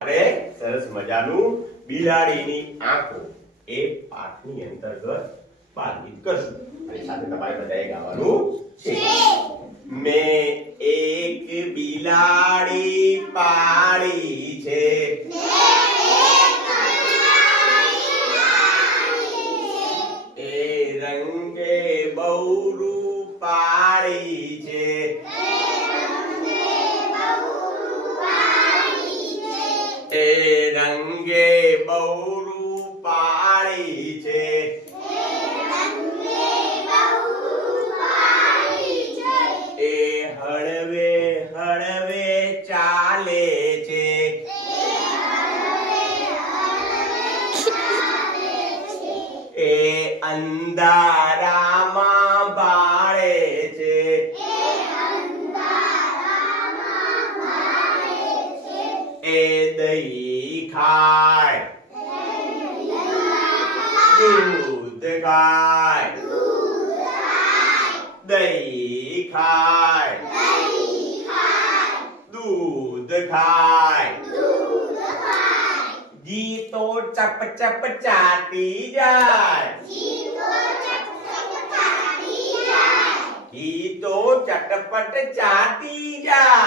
આપણે સરસ મજાનું બિલાડીની આંખો એ પાઠની અંતર્ગત બાતચીત કરશું અને સાથે તમારે બધાએ ગાવાનું છે મેં એક બિલાડી પાળી છે એ રંગે બહુ રૂપાળી છે એ રંગે બહુ રૂપાળી છે એ હળવે હળવે ચાલે છે એ અંધારામાં ભાળે છે એ દહીં ખાય દૂધ ખાય દહીં ખાય દૂધ ખાય ગીતો ચપ ચપ ચાટી જાય ગીતો ચટપટ ચાટી જાય